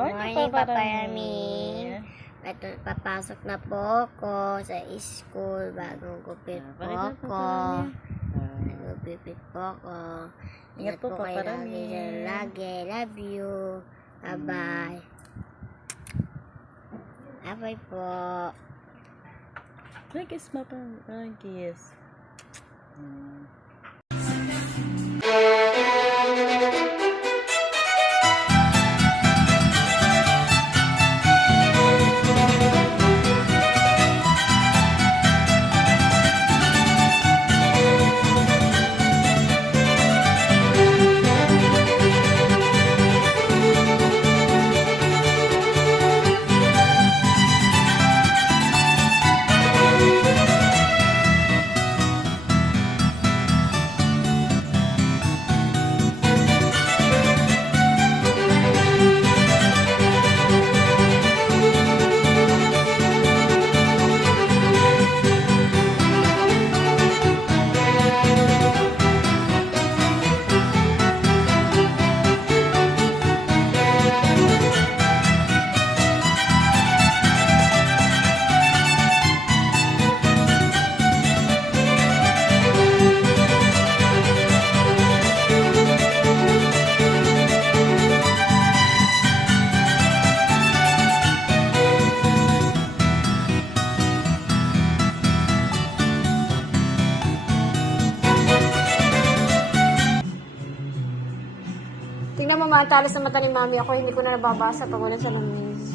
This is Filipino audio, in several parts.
Morning, Papa Rami. Ito, papasok na po ako sa school. Bagong gupit po ako. Nagupit po ako. Ingat po kayo lagi. Love you. Bye-bye. Bye-bye po. Kiss, Papa. Kiss. Tingnan mo, matalas na mata ni mami ako. Hindi ko na nababasa pag wala sa langis.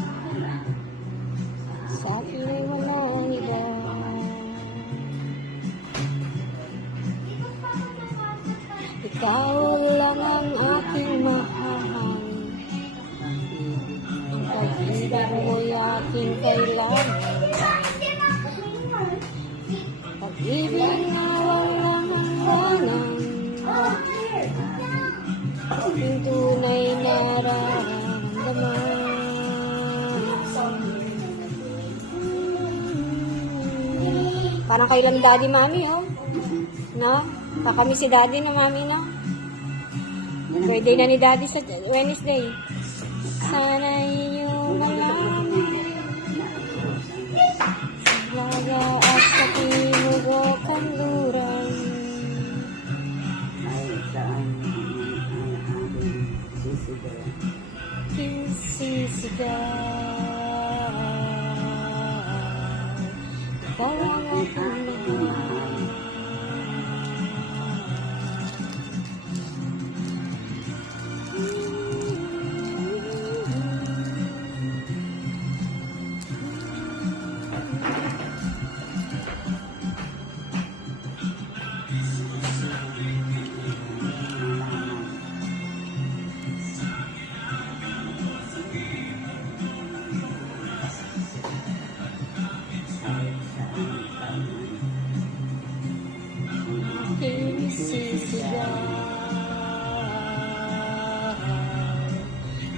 Sa akin ay walang iba. Ikaw lang ang aking mahal. Ang pag-ibig mo'y aking kailangan. Pag-ibig na walang hangganan. Aking tunay na nararamdaman. Parang kailan daddy, mami, oh. No? Kakami si daddy na mami, no? Birthday na ni daddy sa Wednesday. Sana iyong malaman. Sa laga at sa timog o kanluran. Sisigaw. Ikaw ang aking mahal.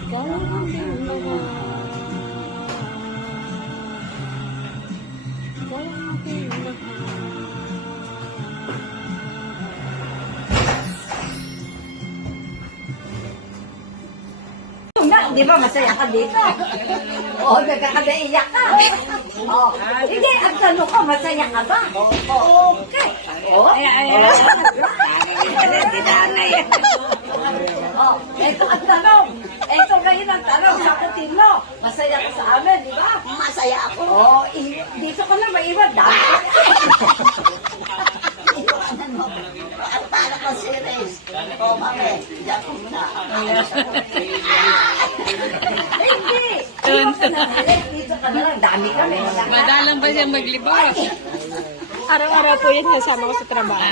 Ikaw ang aking mahal. Ikaw ang aking mahal. Di ba masaya ka dito? Oo, nagkakadaiyak ka. Oo. Hindi, ang tanong ko, masaya ka ba? Okay. Oo. Ito ang tanong. Ito ngayon ang tanong. Sagutin mo. Masaya ka sa amin, di ba? Masaya ako. Oo, dito ko na maiwan. Dami. Iwanan mo. At para ko series. O, mami. Diyan ko muna. Hindi. Dito ka na lang. Dami kami. Madalang ba siya maglibas? Araw-araw po yun, kasama ko sa trabaho.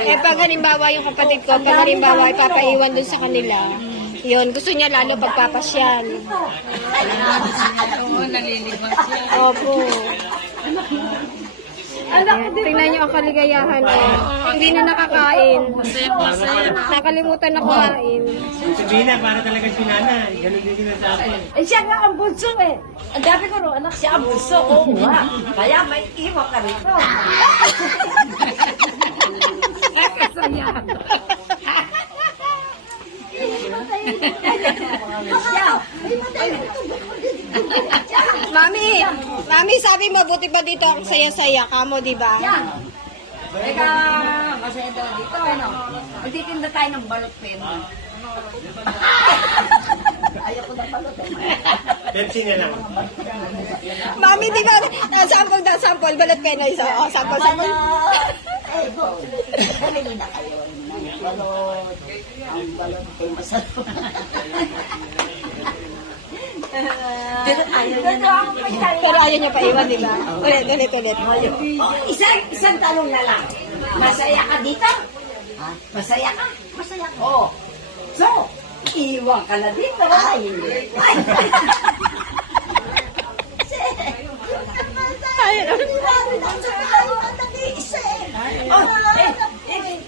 Eh, pag halimbawa yung kapatid ko, pag halimbawa ipapaiwan dun sa kanila, yun, gusto niya lalo pagpapasyal. Oo, nalilibas siya. Opo. Tingnan niyo ang kaligayahan ko. Hindi na nakakain. Masaya. Nakalimutan na kumain. Sabihin na, para talaga si Nana. Ganun din sinasabi. Eh, siya nga ang bunso eh. Ang dami ko nung anak, siya ang bunso. Oo nga. Kaya may iwa ka rito. Masaya. Mami, sabi mabuti pa dito ang saya-saya kamo, di ba? Teka, masaya daw dito, ano? Magtitinda tayo ng balot pen. Ayoko na balot eh. Pepsi na lang. Mami, di ba? Sample, balot pena isa. Oh, sample. Eh, bo. Bumili na kayo ng balot. Ang balot pen masarap. Pero Pero ayaw niya pa iwan, di ba? Ulit. Isang tanong na lang. Masaya ka dito? Ha? Masaya ka? Masaya ka. Oo. So, iwan ka na dito. Ay, hindi.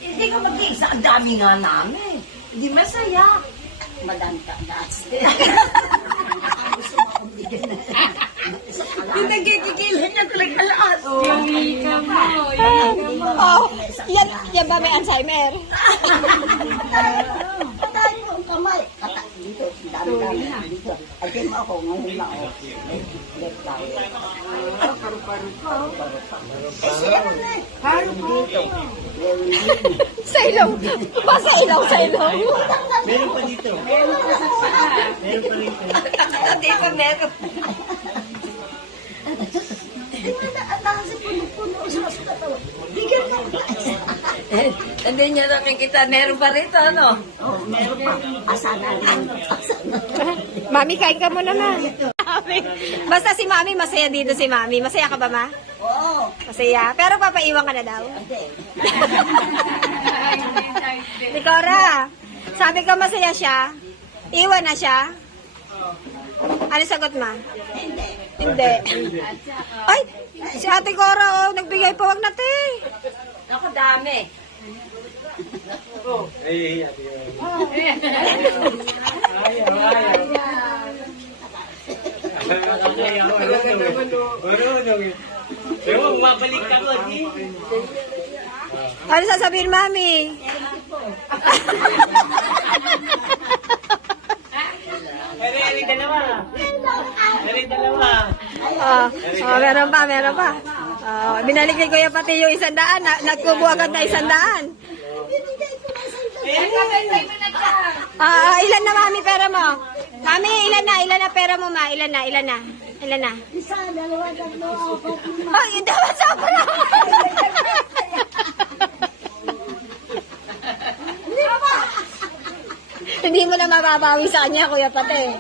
Hindi ka mag-iisa. Ang dami nga namin. Hindi masaya. Madanta na. Yung nagkikikilan niya talaga lahat. Oh, yan ba may Alzheimer? Patayin mo ang kamay. Dito, dami-dami. Dito. Agin mo ako, ngayon lang ako. Left tayo. Paru-paru ka. Eh, siya na na. Paru dito. Sa ilaw. Basta ilaw sa ilaw. Meron pa dito. Meron pa rito. Dito meron. Di ba na, ang lakas sa puno-puno. Sumasukatawa. Bigyan mo. Hindi niya nakikita, meron pa rito, ano? Oh, meron pa. Pasana lang. Mami, kain ka muna na. Basta si Mami, masaya dito si Mami. Masaya ka ba, Ma? Oo. Masaya. Pero papaiwan ka na daw. Hindi. Nicora, sabi ko masaya siya. Iwan na siya. Ano sagot, Ma? Hindi. Ay, si Ate Cora, oh, nagbigay pa, wag natin. Ako dami. Ay, ate. Pero mabalik ka ko, di? Ano sasabihin, Mami? Ay, dalawa. Ay, dalawa. Meron pa. Binalik ni Kuya pati yung 100. Nagkubo agad na 100. Ilan na, Mami, pera mo? Mami, ilan na pera mo, Ma? Ilan na? Isa, dalawa, tatlo, apat, lima. Ay, hindi ba sobra? Hindi mo na mababawi sa kanya, Kuya pati.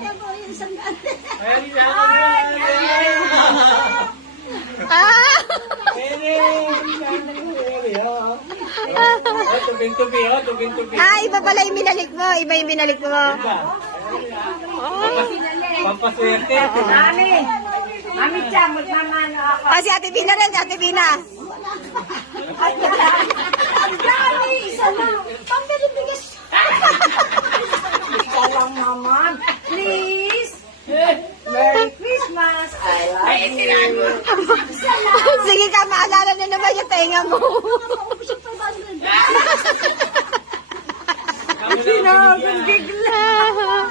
Tubing-tubi. Iba pala yung binalik mo. Iba yung binalik mo. Pampaswerte. Mami Chang, magmamano ako. Si Ate Bina rin, Ate Bina. Ang dami, isa lang. Pambili bigas. Isa lang naman. Please. Merry Christmas. I love you. Sige ka, maalala na naman yung tenga mo. Bigla.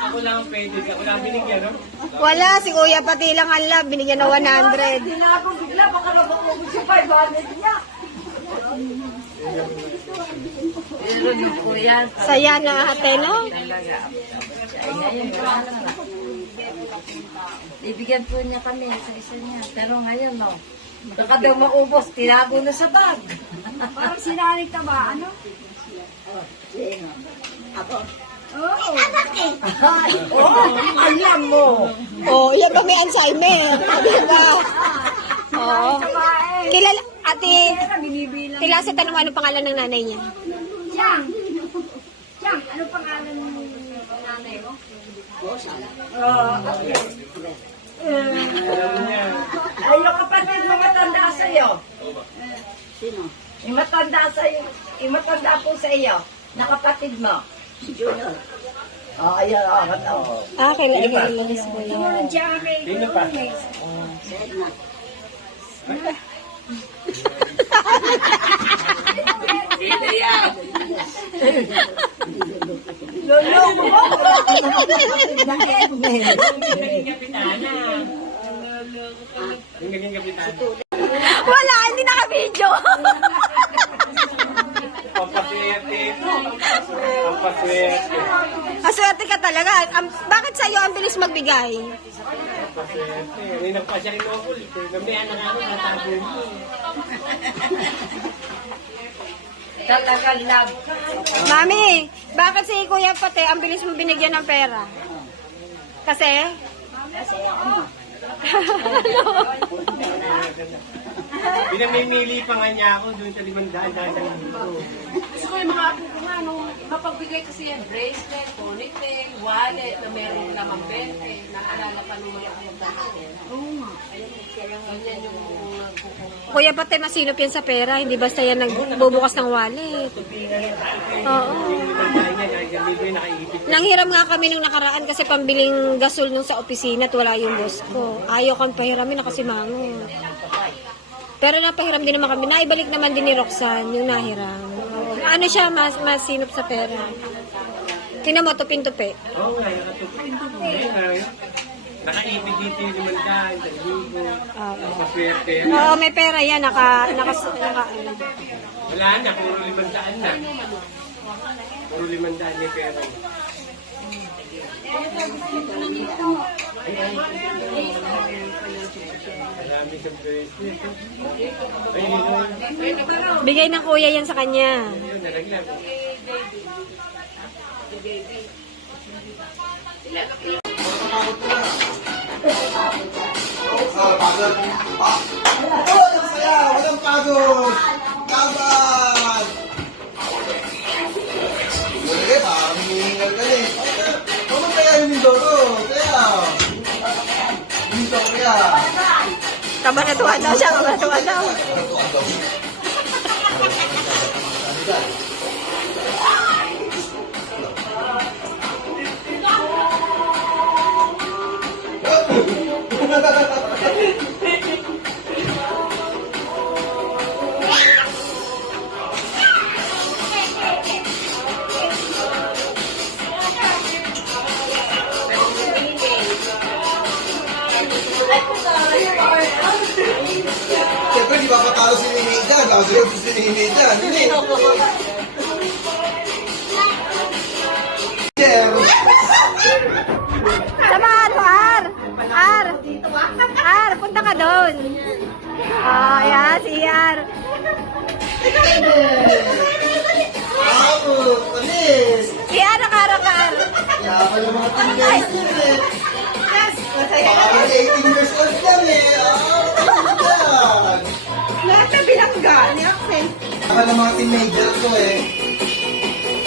Ako lang ang pwede. Ako lang binigyan, no? Wala, si Kuya pati lang ang love. Binigyan na 100. Hindi na ako bigla. Baka mabakubog sa 500 niya. Pero yung kuya, Saya na ate, no? ibigyan po niya kami sa isa niya. Pero ngayon, no, baka daw maubos, tinago na sa bag. Parang sinalig ka ba? Ano? Sino? Ako. Oo. Anak eh. Alam mo. Oh, yan ba may Alzheimer? Diba? Oo. Kilala, ate, kilasa tanong ano pangalan ng nanay niya? Chang, ano pangalan ng nanay mo? Ay, yung kapatid mo matanda sa'yo. Sino? Yung matanda sa'yo. Yung matanda po sa iyo. Nakapatid mo. Si Junior. Ayan. Kilala niya si Kuya. Sino pa? Lolo mo ba? Naging kapitana. Yung naging kapitana. Wala, hindi naka-video. Pampaswerte. Pampaswerte. Aswerte ka talaga. Bakit sa'yo ang bilis magbigay? Pampaswerte. Ngayon pa siya rin ako. Gamaya na nga ako. Natago mo. Talagang love. Mami, bakit si Kuya Pate ang bilis mo binigyan ng pera? Kasi? Pinamimili pa nga niya ako doon sa 500 dahil sa libro. Gusto ko yung mga apo ko nga, nung mapagbigay kasi yan, bracelet, ponytail, wallet, na meron lamang 20, naalala pa nung mga apo ko. Oo nga. Ganyan yung nagkukuha. Kuya Pate, masinop yan sa pera. Hindi basta yan nagbubukas ng wallet. Oo. Yung 500 niya, dahil gabi ko yung nakaipit. Nanghiram nga kami nung nakaraan kasi pambiling gasol nung sa opisina at wala yung boss ko. Ayaw kang pahiramin na kasi mango. Pero napahiram din naman kami. Naibalik naman din ni Roxanne yung nahiram. Ano siya, masinop sa pera. Tingnan mo, tupin-tupi. Oo nga, nakatupin ito po. Nakaipit dito yung 500 sa libro. Pampaswerte. Oo, may pera yan. Ano. Wala na, puro 500 na. Puro 500 may pera. Marami sa bracelet. Ayun, Bigay ng kuya yan sa kanya. yun, nalaglag. Walang pagod! Kaban! Wala parang hinihingal ka eh. Ano kaya yung Mindoro? Kaya? Dito kaya? Kabanatuan daw siya, kabanatuan daw. Siyempre, di ba patalo si Nini dyan? Kasi si Nini dyan. Hindi. Sir, Samahan mo, Ar! Ar, punta ka doon. Oh, yan, si Ar. abot, palis. Si Ar, nakarakaan. Kaya pa yung mga teenagers eh. Parang 18 years old lang eh. Lahat na bilangga ni Axel. Kaya ng mga teenager ko eh.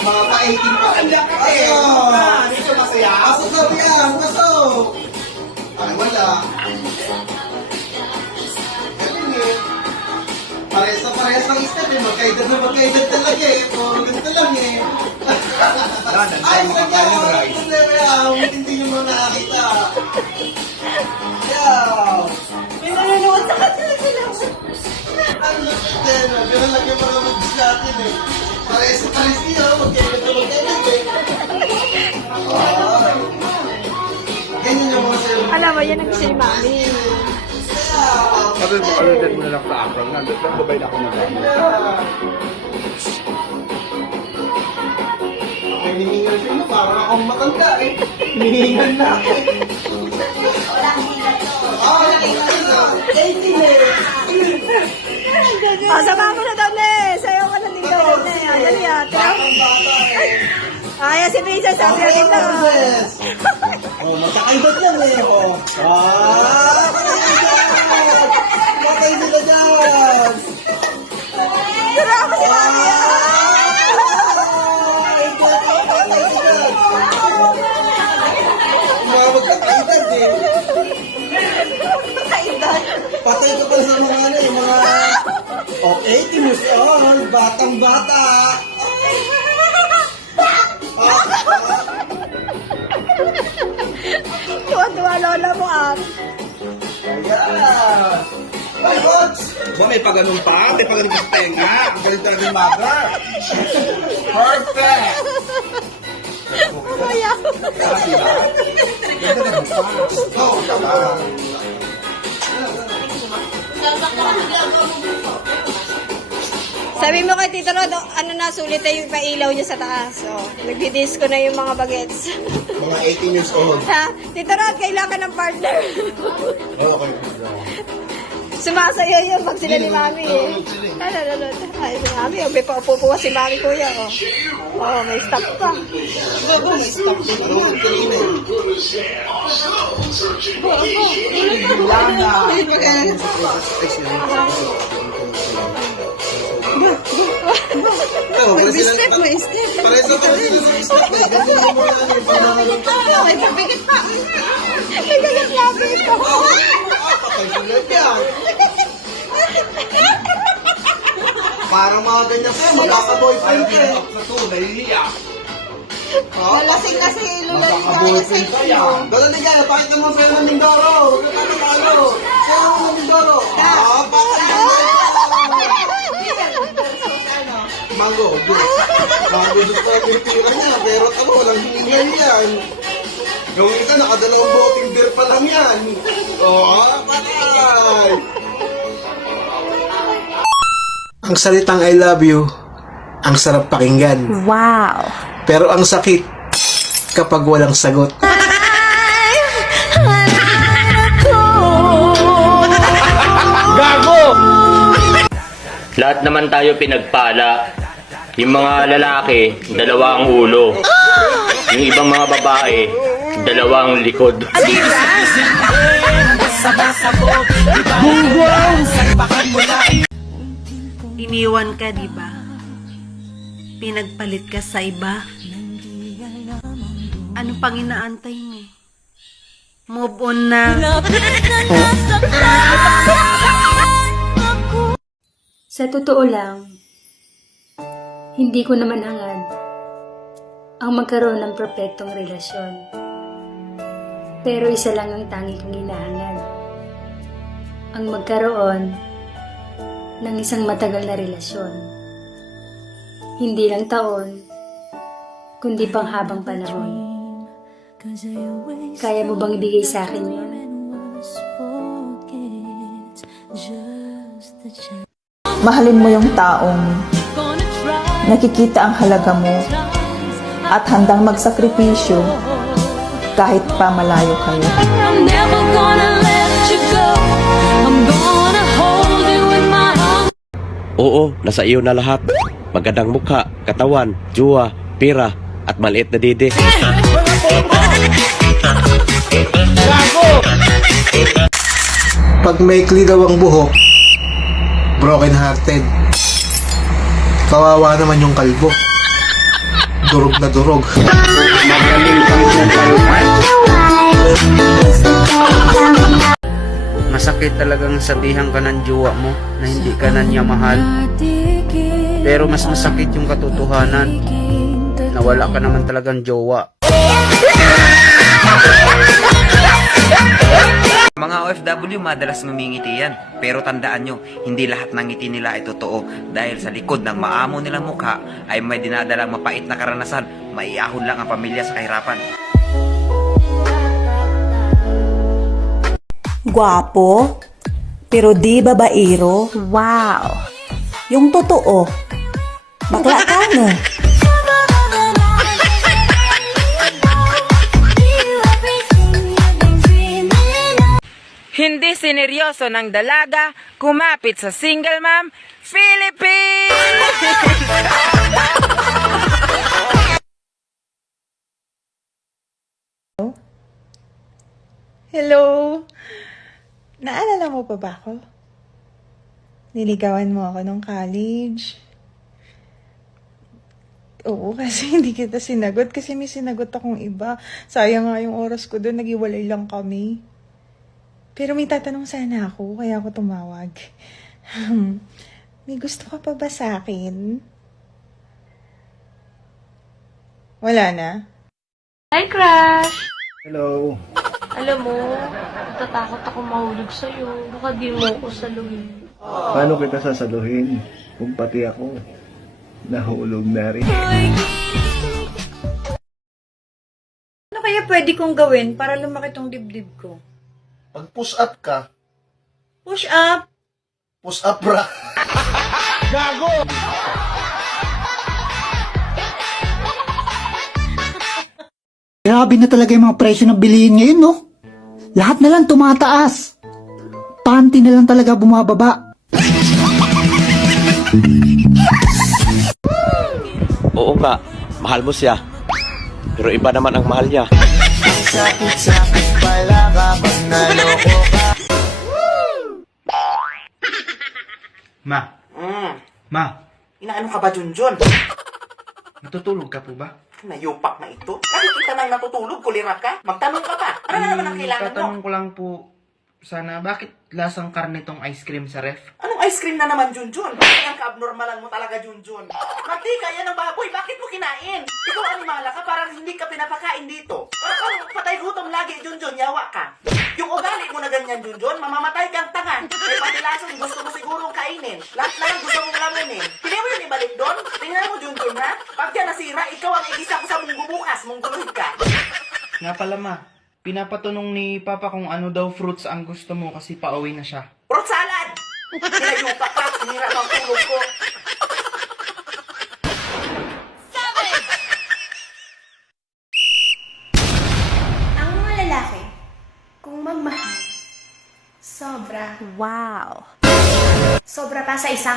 Mga pa-18 pa. Ayo! Dito masaya. Aso sabi yan, aso. Ay, wala. Ganun eh. Parehas na parehas ng step eh. Magkaedad na magkaedad talaga eh. Puro ganito lang eh. Ay, sabi yan. Sabi yan. Hindi nyo mga nakakita. Yeah. May nanonood sa kanila sila. Ang lupit din. Ganun lang yung mga mag-dis natin eh. Parehas na parehas niyo. Magkaedad na magkaedad eh. Ganyan yung mga sa'yo. Alam mo, yan ang gusto ni Mami. Sabi mo, aludin mo na lang sa April. Nandun lang, babay na ako ng gamit. May hinihingal siya, parang akong matanda eh. Hinihingal na ako eh. Walang hingal na. 18 eh. Oh, sama mo na doon eh. Sayo ka na dito doon eh. Dali ah. Batang bata eh. Ay, si Princess, sabi ka dito. Princess. Oh, magkakaibot yan eh. Oh. Magkakaibot. Matay sila dyan. Tira ako si Mami ah. Patay sila. Mga magkakaibot eh. Patay ka pala sa mga ano eh, mga... Oh, 80 years old, batang bata. Tuwa-tuwa lola mo ah. Ayan. Ay, Coach! Ba, may pag-anong pa? May pag-anong sa tenga? Ang galing talaga yung mother. Perfect! Sarap diba? Ganda na mukha. Oo, tama. Sabi mo kay Tito Rod, ano na, sulit na yung pailaw niya sa taas. Oh, nagdi-disco na yung mga bagets. Mga 18 years old. Ha? Tito Rod, kailangan ng partner. Okay. Sumasayaw yun pag sila ni Mami eh. Ano. Ay, si Mami, oh, may paupupuwa si Mami kuya. Oh, may stop pa. May step, may step. Pares na tayo sa step. May pabigit pa. May gagat-lapit pa. Patay sulit yan. Parang mga ganyan kayo, magkaka-boyfriend ka eh. Sa to, nahihiya. Malasing na si Lula yung kaya sa inyo. Dala nga, napakita mo sa'yo ng Mindoro. Ano? Sa'yo ng Mindoro. Mango, juice. Mango juice pa yung tira niya, pero ano, walang hiningal yan. Yung isa, nakadalawang boting beer pa lang yan. Patay! Ang salitang I love you, ang sarap pakinggan. Wow. Pero ang sakit, kapag walang sagot. Lahat naman tayo pinagpala. Yung mga lalaki, dalawang ulo. Yung ibang mga babae, dalawang likod. Iniwan ka, di ba? Pinagpalit ka sa iba. Ano pang inaantay mo? Move on na. Sa totoo lang, hindi ko naman hangad ang magkaroon ng perpektong relasyon. Pero isa lang ang tangi kong hinahangad. Ang magkaroon ng isang matagal na relasyon. Hindi lang taon, kundi panghabang panahon. Kaya mo bang ibigay sa akin yun? Mahalin mo yung taong nakikita ang halaga mo at handang magsakripisyo kahit pa malayo kayo. Oo, nasa iyo na lahat. Magandang mukha, katawan, juwa, pira, at maliit na dede. Pag maikli daw ang buhok, broken hearted. Kawawa naman yung kalbo. Durog na durog. Masakit talagang sabihan ka ng jowa mo na hindi ka na niya mahal. Pero mas masakit yung katotohanan na wala ka naman talagang jowa. Mga OFW madalas ngumingiti yan. Pero tandaan nyo, hindi lahat ng ngiti nila ay totoo. Dahil sa likod ng maamo nilang mukha ay may dinadalang mapait na karanasan. Maiahon lang ang pamilya sa kahirapan. Gwapo, pero di babaero. Wow! Yung totoo, bakla ka no? Hindi sineryoso ng dalaga, kumapit sa single mom, Philippines! Hello? Naalala mo pa ba ako? Niligawan mo ako nung college. Oo, kasi hindi kita sinagot. Kasi may sinagot akong iba. Sayang nga yung oras ko doon. Nag-iwalay lang kami. Pero may tatanong sana ako, kaya ako tumawag. May gusto ka pa ba sa akin? Wala na? Hi, Crush! Hello. Alam mo, natatakot ako mahulog sa'yo. Baka di mo ako saluhin. Paano kita sasaluhin kung pati ako nahulog na rin? Ano kaya pwede kong gawin para lumaki tong dibdib ko? Pag-push up ka, Push up! push up bra. Gago! Grabe na talaga yung mga presyo ng bilihin ngayon, no? Lahat na lang tumataas. Panty na lang talaga bumababa. Oo nga, mahal mo siya. Pero iba naman ang mahal niya. Sakit-sakit pala kapag naloko ka. Ma. Ma. Inaano ka ba, Junjun? Natutulog ka po ba? Nayupak na ito. Nakikita nang natutulog, kulira ka. Magtanong ka pa. Ano na naman ang kailangan mo? Tatanong ko lang po, sana, bakit lasang karne tong ice cream sa ref? Anong ice cream na naman, Junjun? Bakit ang ka-abnormalan mo talaga, Junjun? Mantika yan ang baboy, bakit mo kinain? Ikaw animala ka, parang hindi ka pinapakain dito. Parang patay gutom lagi, Junjun, yawa ka. Yung ugali mo na ganyan, Junjun, mamamatay kang tanga. May patilasong gusto mo sigurong kainin. Lahat na lang gusto mong lamunin. Pili mo yun ibalin doon? Tingnan mo, Junjun, ha? Pag yan nasira, ikaw ang igisa ko sa munggo bukas, mungguluhin ka. Nga pala, ma. Pinapatunong ni Papa kung ano daw fruits ang gusto mo kasi pauwi na siya. Fruit salad! Pinayupak ka, sinira ng tulog ko. Ang mga lalaki, kung magmahal, sobra. Wow. Sobra pa sa isa.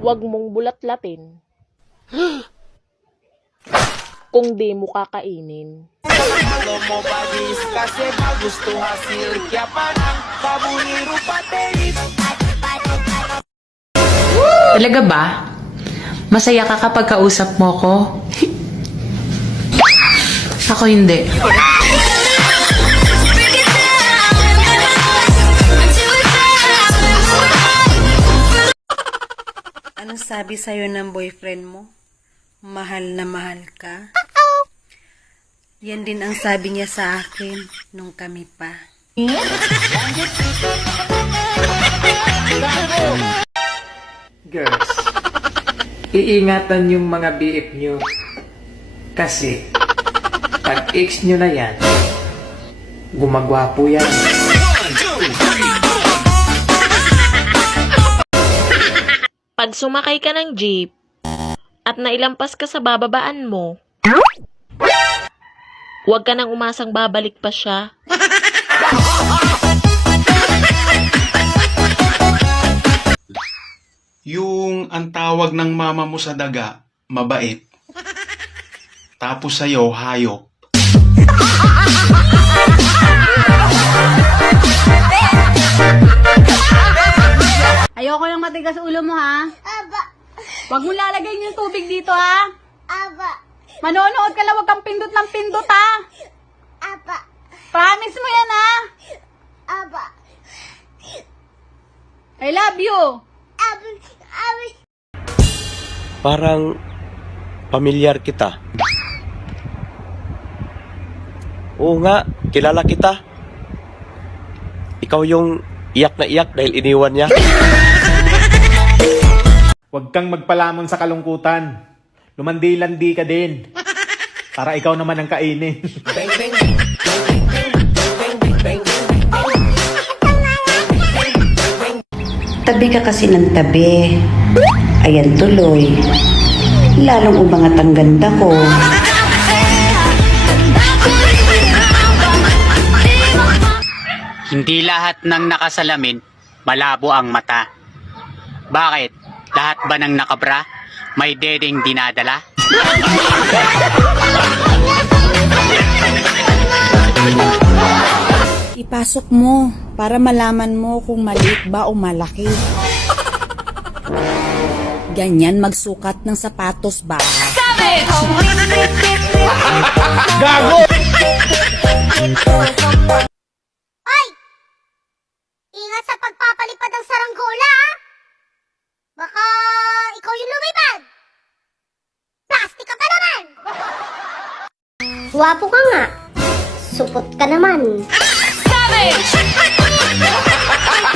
Huwag mong bulat-latin. Kung di mo kakainin. Talaga ba? Masaya ka kapag kausap mo ko? Ako hindi. Anong sabi sa'yo ng boyfriend mo? Mahal na mahal ka? Yan din ang sabi niya sa akin nung kami pa. Girls, iingatan yung mga BF nyo. Kasi, pag ex nyo na yan, gumagwapo yan. Pag sumakay ka ng jeep at nailampas ka sa bababaan mo, huwag ka nang umasang babalik pa siya. Yung ang tawag ng mama mo sa daga, mabait. Tapos sa'yo, hayop. Ayoko lang matigas ulo mo, ha? Aba. Huwag mo lalagay yung tubig dito, ha? Aba. Manonood ka lang, huwag kang pindot ng pindot, ha? Aba. Promise mo yan, ha? Aba. I love you. Parang pamilyar kita. Oo nga, kilala kita. Ikaw yung iyak na iyak dahil iniwan niya. Huwag kang magpalamon sa kalungkutan. Lumandi-landi ka din. Para ikaw naman ang kainin. Tabi ka kasi ng tabi. Ayan tuloy. Lalong umangat ang ganda ko. Hindi lahat ng nakasalamin, malabo ang mata. Bakit? Lahat ba ng nakabra, may dedeng dinadala? Ipasok mo para malaman mo kung maliit ba o malaki. Ganyan magsukat ng sapatos ba? Gago! Ay! Ingat sa pagpapalipad ng saranggola, ha? Baka ikaw yung lumipad. Plastic ka pa naman. Wapo ka nga. supot ka naman.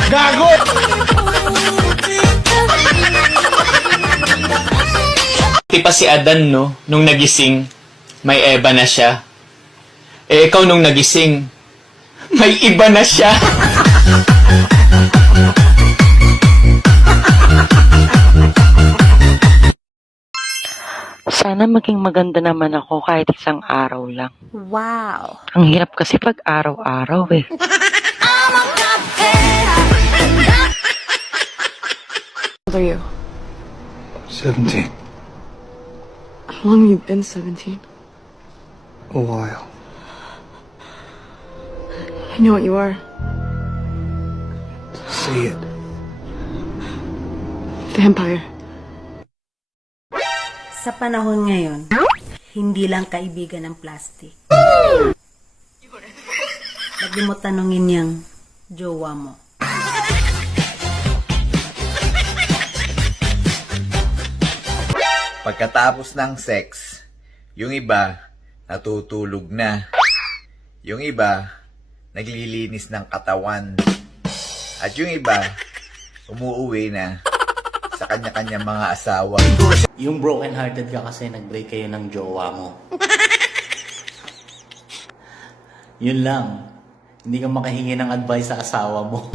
Gago! Di pa si Adan, no? Nung nagising, may Eva na siya. Eh, ikaw nung nagising, may iba na siya. Sana maging maganda naman ako kahit isang araw lang. Wow. Ang hirap kasi pag araw-araw eh. How old are you? 17. How long have you been 17? A while. I know what you are. See it. Vampire. Sa panahon ngayon, hindi lang kaibigan ng plastic. Lagi mo tanongin yung jowa mo. Pagkatapos ng sex, yung iba natutulog na. Yung iba naglilinis ng katawan. At yung iba umuuwi na sa kanya-kanya mga asawa. Yung broken-hearted ka kasi nag-break kayo ng jowa mo. Yun lang. Hindi ka makahingi ng advice sa asawa mo.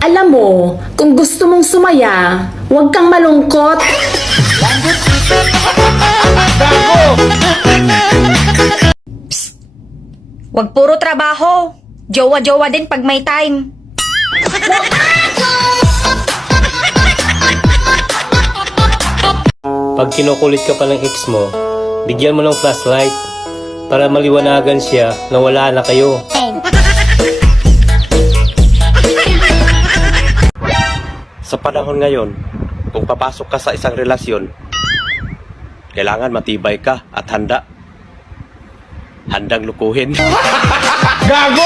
Alam mo, kung gusto mong sumaya, huwag kang malungkot. Psst! Huwag puro trabaho. Jowa-jowa din pag may time. Pag kinukulit ka pa ng ex mo, bigyan mo ng flashlight para maliwanagan siya na wala na kayo. Sa panahon ngayon, kung papasok ka sa isang relasyon, kailangan matibay ka at handang lukuhin. Gago!